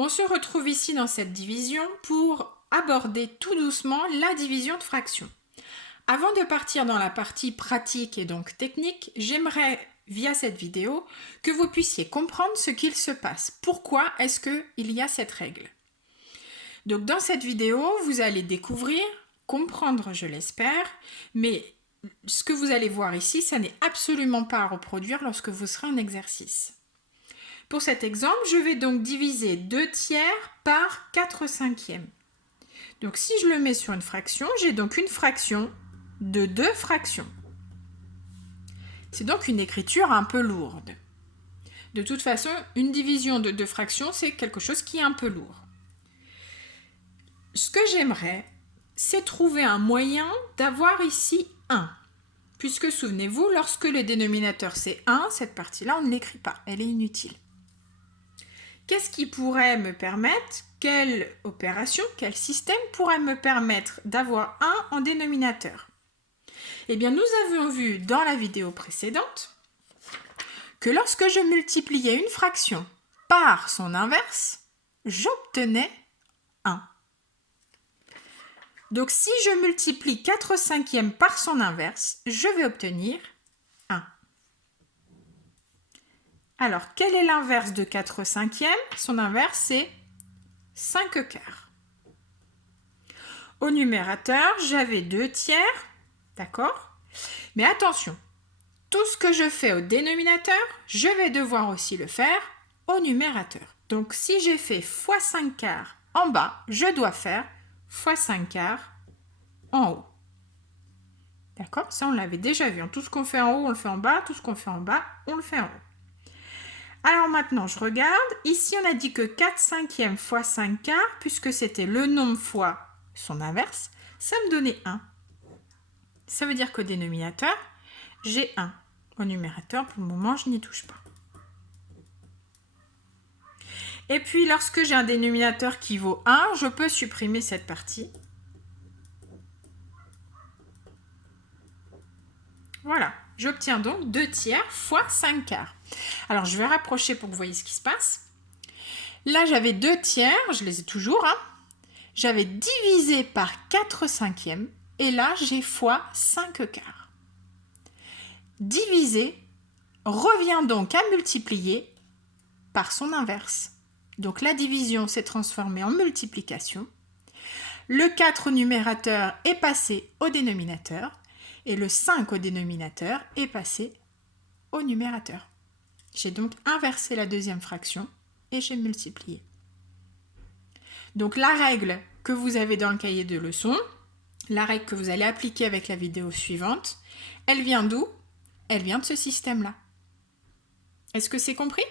On se retrouve ici dans cette division pour aborder tout doucement la division de fractions. Avant de partir dans la partie pratique et donc technique, j'aimerais, via cette vidéo, que vous puissiez comprendre ce qu'il se passe. Pourquoi est-ce qu'il y a cette règle? Donc dans cette vidéo, vous allez découvrir, comprendre, je l'espère, mais ce que vous allez voir ici, ça n'est absolument pas à reproduire lorsque vous serez en exercice. Pour cet exemple, je vais donc diviser 2 tiers par 4/5. Donc si je le mets sur une fraction, j'ai donc une fraction de 2 fractions. C'est donc une écriture un peu lourde. De toute façon, une division de 2 fractions, c'est quelque chose qui est un peu lourd. Ce que j'aimerais, c'est trouver un moyen d'avoir ici 1. Puisque, souvenez-vous, lorsque le dénominateur c'est 1, cette partie-là, on ne l'écrit pas, elle est inutile. Qu'est-ce qui pourrait me permettre, quelle opération, quel système pourrait me permettre d'avoir 1 en dénominateur? Eh bien, nous avions vu dans la vidéo précédente que lorsque je multipliais une fraction par son inverse, j'obtenais 1. Donc, si je multiplie 4/5 par son inverse, je vais obtenir 1. Alors, quel est l'inverse de 4/5? Son inverse, c'est 5/4. Au numérateur, j'avais 2 tiers, d'accord? Mais attention, tout ce que je fais au dénominateur, je vais devoir aussi le faire au numérateur. Donc, si j'ai fait fois 5/4 en bas, je dois faire fois 5/4 en haut. D'accord? Ça, on l'avait déjà vu. Tout ce qu'on fait en haut, on le fait en bas. Tout ce qu'on fait en bas, on le fait en haut. Alors maintenant, je regarde. Ici, on a dit que 4/5 fois 5/4, puisque c'était le nombre fois son inverse, ça me donnait 1. Ça veut dire qu'au dénominateur, j'ai 1. Au numérateur, pour le moment, je n'y touche pas. Et puis, lorsque j'ai un dénominateur qui vaut 1, je peux supprimer cette partie. Voilà, j'obtiens donc 2 tiers fois 5/4. Alors, je vais rapprocher pour que vous voyez ce qui se passe. Là, j'avais 2 tiers, je les ai toujours. J'avais divisé par 4/5 et là, j'ai fois 5/4. Diviser revient donc à multiplier par son inverse. Donc, la division s'est transformée en multiplication. Le 4 au numérateur est passé au dénominateur et le 5 au dénominateur est passé au numérateur. J'ai donc inversé la deuxième fraction et j'ai multiplié. Donc la règle que vous avez dans le cahier de leçons, la règle que vous allez appliquer avec la vidéo suivante, elle vient d'où? Elle vient de ce système-là. Est-ce que c'est compris?